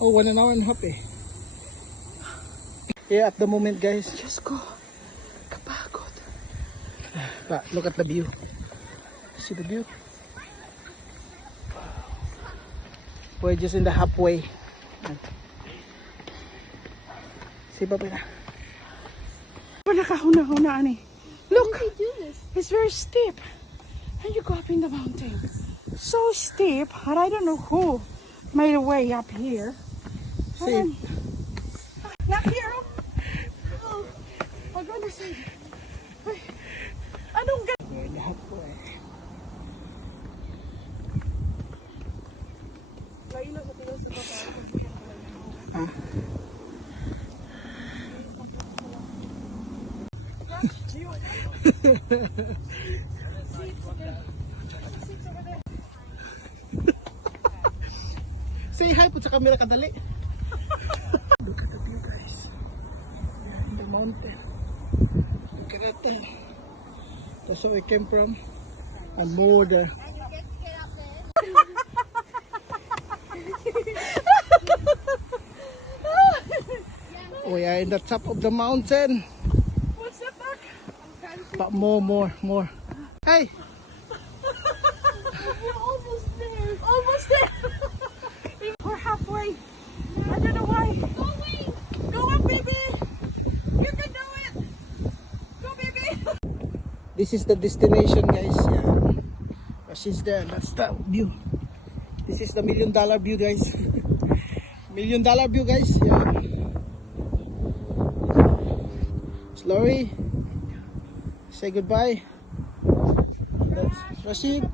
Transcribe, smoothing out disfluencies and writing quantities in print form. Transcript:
Oh, 1.5 hours eh. Yeah, at the moment guys, just go. Kapagod. But look at the view. See the view? We're just in the halfway. See ba pala? Nakahuna-huna ani. Look, it's very steep. And you go up in the mountain. So steep, and I don't know who made a way up here. See? Not here. Oh, I'm gonna say. I don't get. We're in the halfway. Huh? Say hi po sa camera kadali. Look at the view guys. We are in the mountain. Look at that. That's where we came from. And more the we are in the top of the mountain. What's that back? But more. Hey! We're almost there. Almost there. We're halfway. I don't know why. Go away. Go up, baby. You can do it. Go, baby. This is the destination guys. Yeah. Machines there. That's the view. This is the $1 million view guys. $1 million view guys. Yeah. Slowly. Say goodbye. Let's proceed.